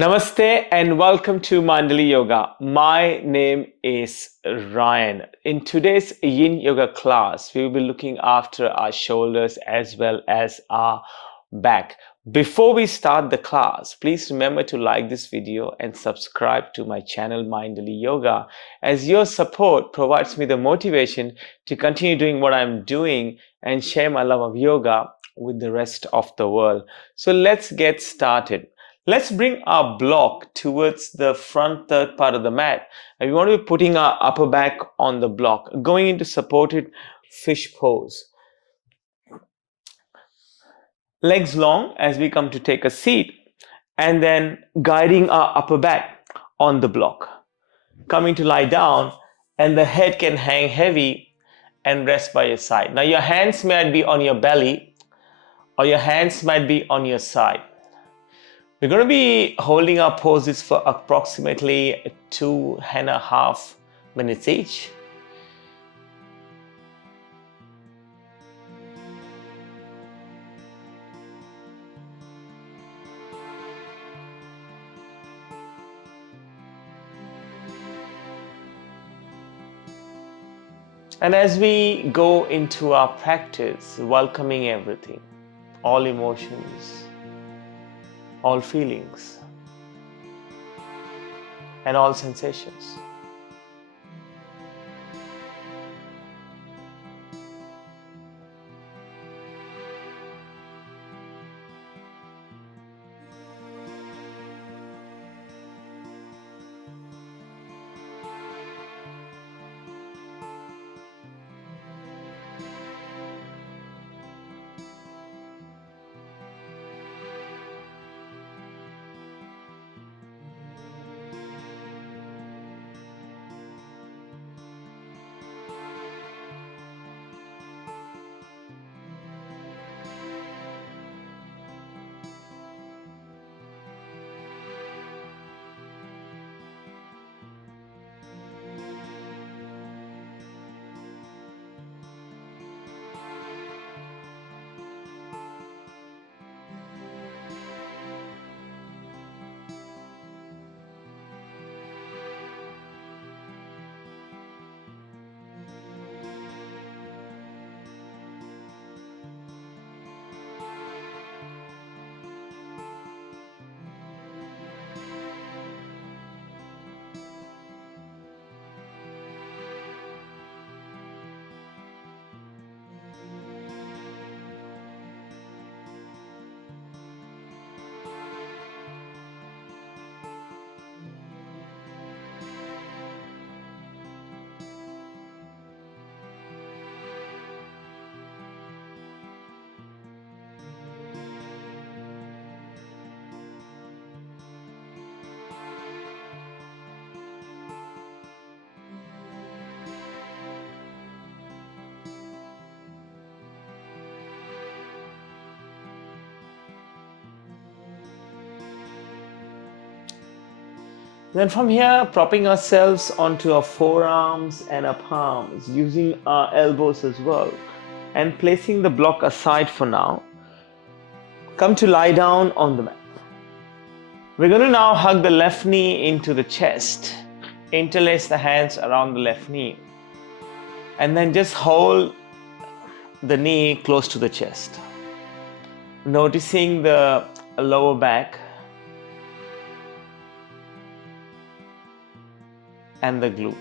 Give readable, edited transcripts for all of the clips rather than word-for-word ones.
Namaste and welcome to Mandali Yoga. My name is Ryan. In today's Yin Yoga class, we will be looking after our shoulders as well as our back. Before we start the class, please remember to like this video and subscribe to my channel Mandali Yoga, as your support provides me the motivation to continue doing what I'm doing and share my love of yoga with the rest of the world. So let's get started. Let's bring our block towards the front third part of the mat. And we want to be putting our upper back on the block, going into supported fish pose. Legs long as we come to take a seat, and then guiding our upper back on the block. Coming to lie down, and the head can hang heavy and rest by your side. Now your hands might be on your belly, or your hands might be on your side. We're going to be holding our poses for approximately 2.5 minutes each. And as we go into our practice, welcoming everything, all emotions, all feelings, and all sensations. Then from here, propping ourselves onto our forearms and our palms, using our elbows as well, and placing the block aside for now. Come to lie down on the mat. We're going to now hug the left knee into the chest, interlace the hands around the left knee, and then just hold the knee close to the chest. Noticing the lower back and the glute.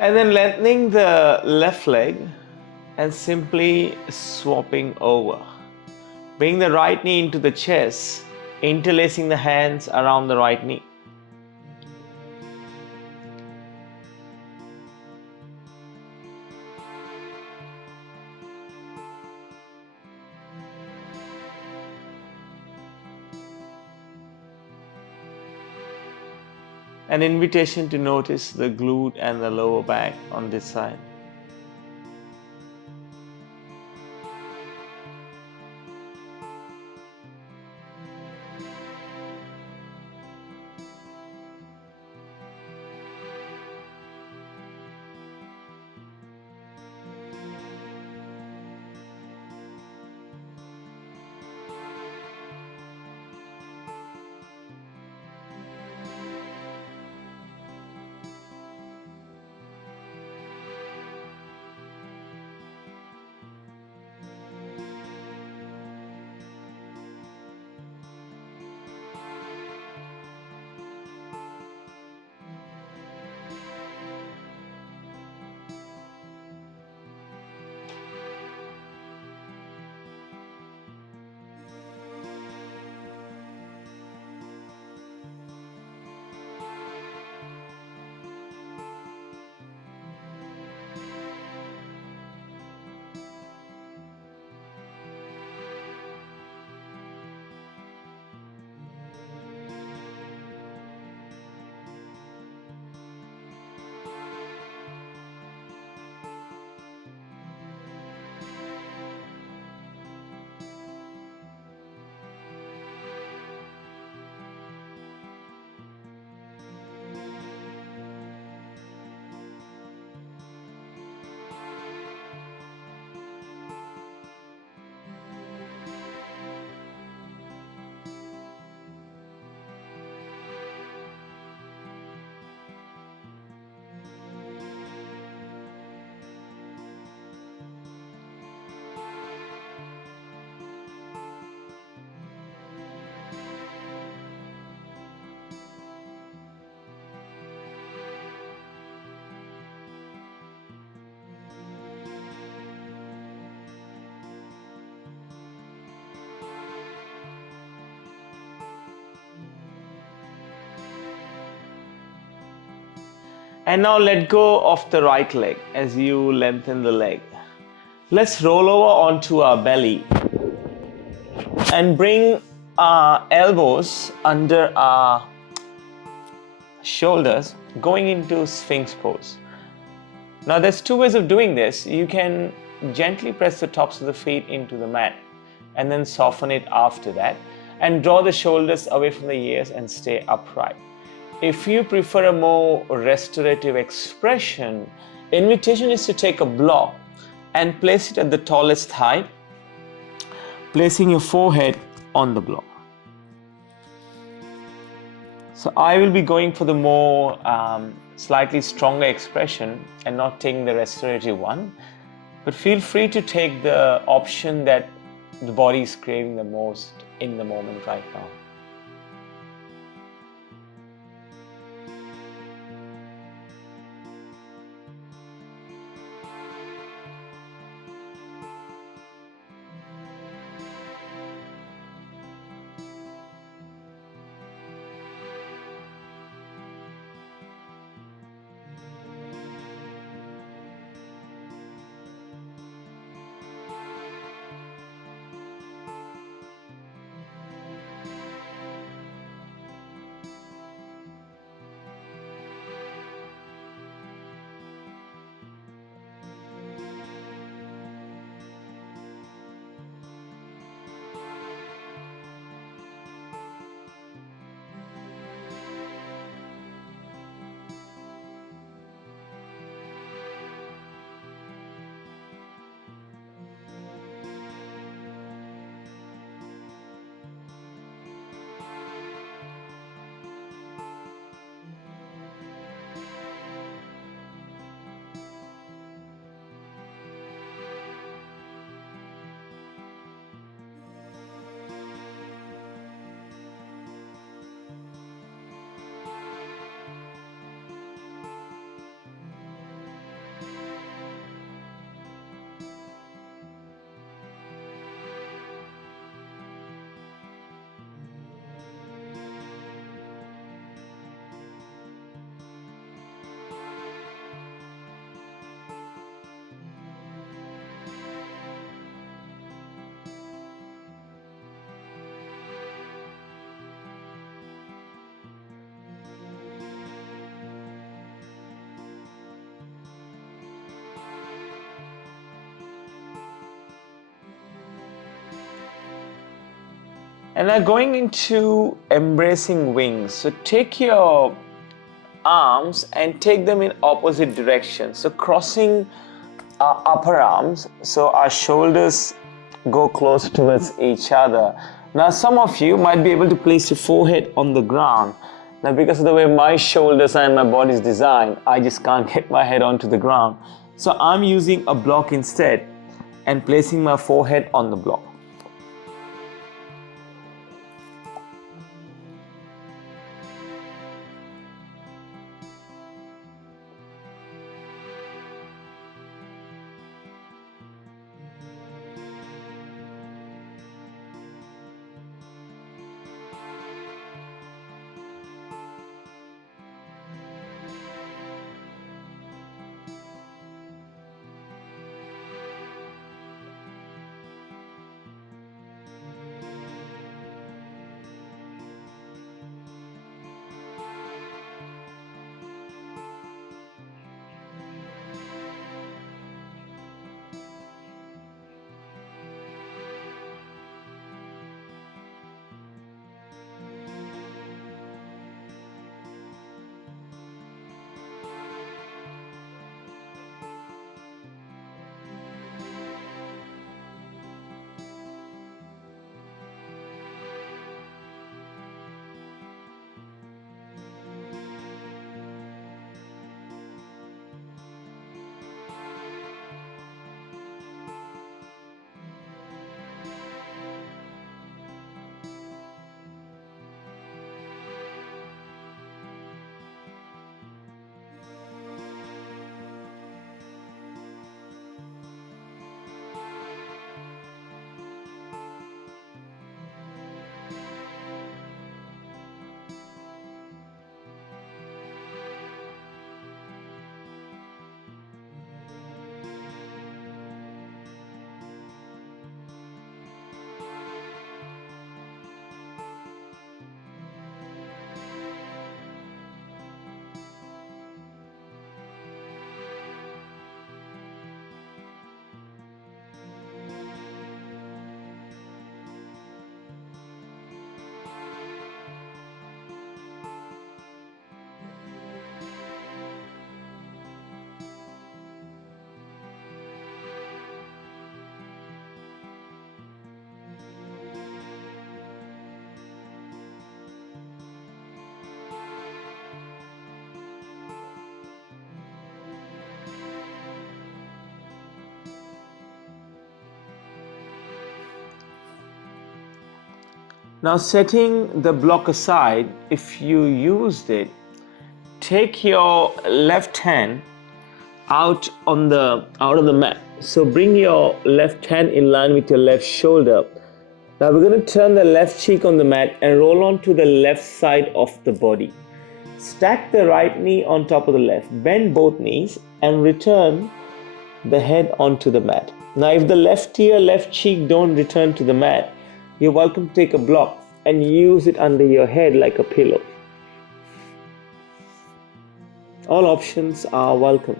And then lengthening the left leg and simply swapping over. Bring the right knee into the chest, interlacing the hands around the right knee. An invitation to notice the glute and the lower back on this side. And now let go of the right leg as you lengthen the leg. Let's roll over onto our belly and bring our elbows under our shoulders, going into Sphinx pose. Now there's two ways of doing this. You can gently press the tops of the feet into the mat and then soften it after that, and draw the shoulders away from the ears and stay upright. If you prefer a more restorative expression, invitation is to take a block and place it at the tallest height, placing your forehead on the block. So I will be going for the more slightly stronger expression and not taking the restorative one, but feel free to take the option that the body is craving the most in the moment right now. And now going into embracing wings. So take your arms and take them in opposite directions. So crossing our upper arms, so our shoulders go close towards each other. Now some of you might be able to place your forehead on the ground. Now because of the way my shoulders and my body is designed, I just can't get my head onto the ground. So I'm using a block instead and placing my forehead on the block. Now setting the block aside, if you used it, take your left hand out of the mat. So bring your left hand in line with your left shoulder. Now we're going to turn the left cheek on the mat and roll on to the left side of the body. Stack the right knee on top of the left. Bend both knees and return the head onto the mat. Now if the left ear, left cheek don't return to the mat, you're welcome to take a block and use it under your head like a pillow. All options are welcome.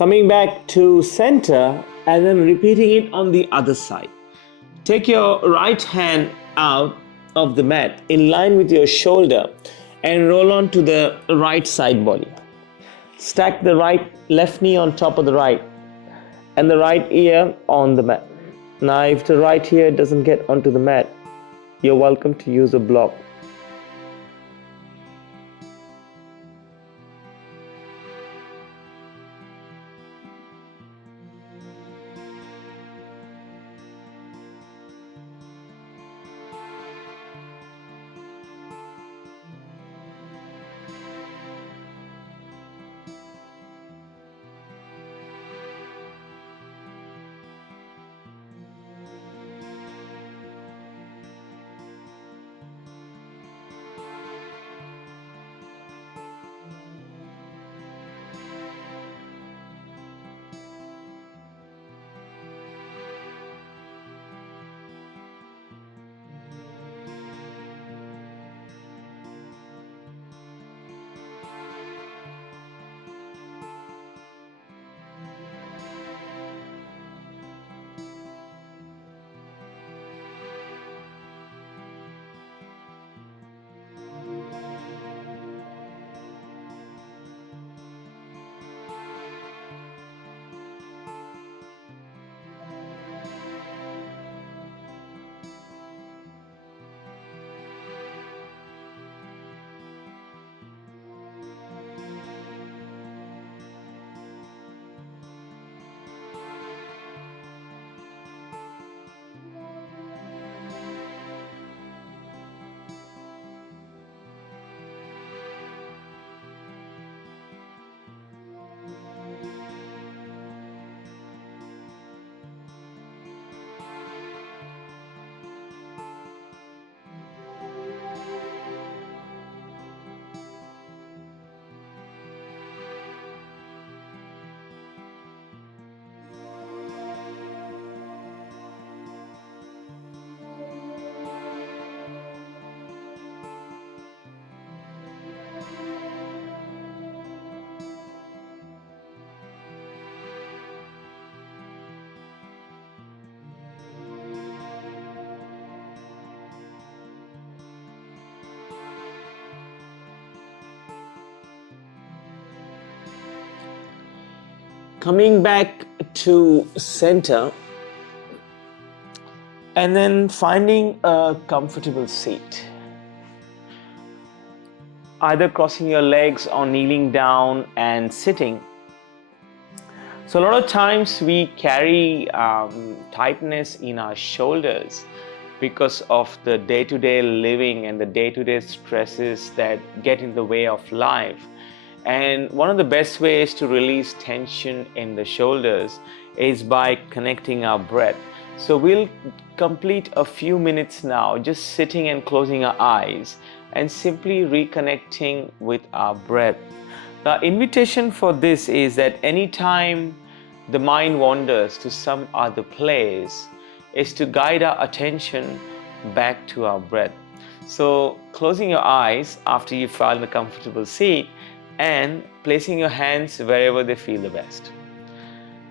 Coming back to center and then repeating it on the other side. Take your right hand out of the mat in line with your shoulder and roll on to the right side body. Stack the left knee on top of the right and the right ear on the mat. Now, if the right ear doesn't get onto the mat, you're welcome to use a block. Coming back to center and then finding a comfortable seat. Either crossing your legs or kneeling down and sitting. So a lot of times we carry tightness in our shoulders because of the day-to-day living and the day-to-day stresses that get in the way of life. And one of the best ways to release tension in the shoulders is by connecting our breath. So we'll complete a few minutes now just sitting and closing our eyes and simply reconnecting with our breath. The invitation for this is that anytime the mind wanders to some other place is to guide our attention back to our breath. So closing your eyes after you found a comfortable seat and placing your hands wherever they feel the best.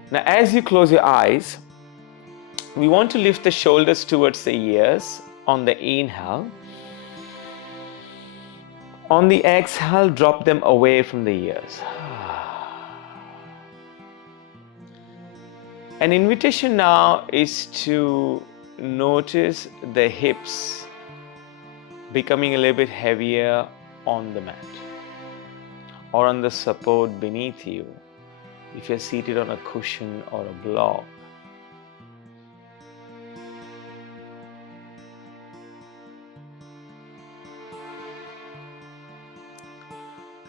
Now, as you close your eyes, we want to lift the shoulders towards the ears on the inhale. On the exhale, drop them away from the ears. An invitation now is to notice the hips becoming a little bit heavier on the mat or on the support beneath you if you're seated on a cushion or a block.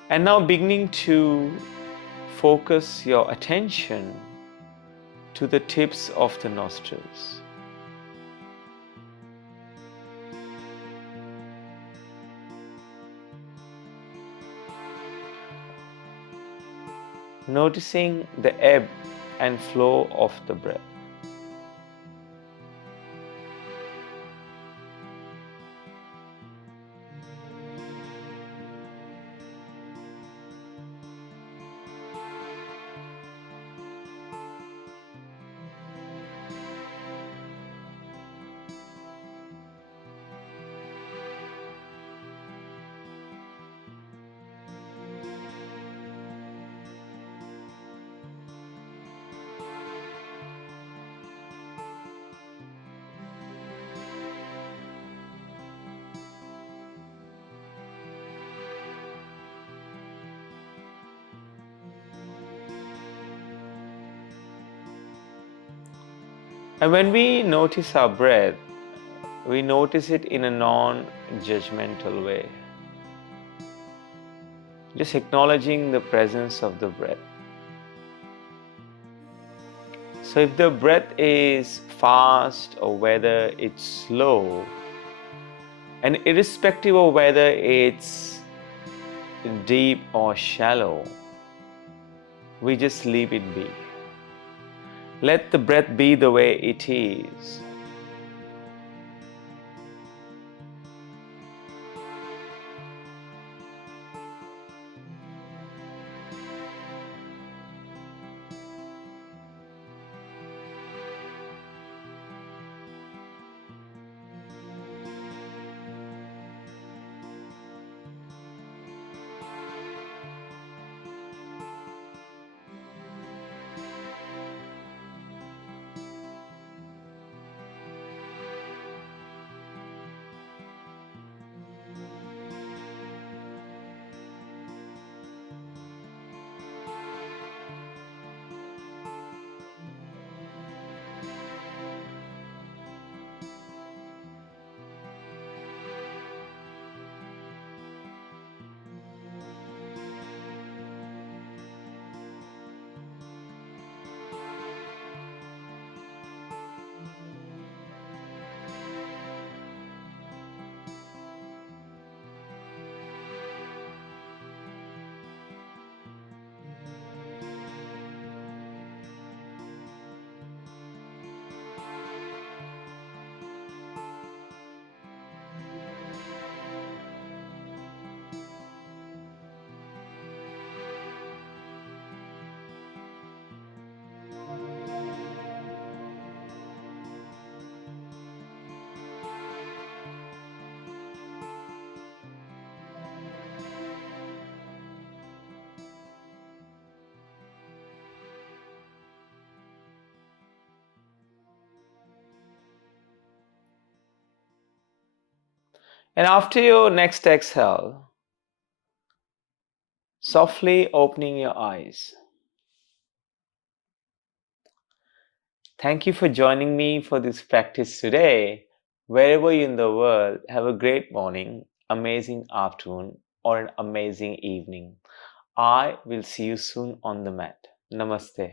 And now beginning to focus your attention to the tips of the nostrils. Noticing the ebb and flow of the breath. And when we notice our breath, we notice it in a non judgmental way, just acknowledging the presence of the breath. So, if the breath is fast or whether it's slow, and irrespective of whether it's deep or shallow, we just leave it be. Let the breath be the way it is. And after your next exhale, softly opening your eyes. Thank you for joining me for this practice today. Wherever you're in the world, have a great morning, amazing afternoon, or an amazing evening. I will see you soon on the mat. Namaste.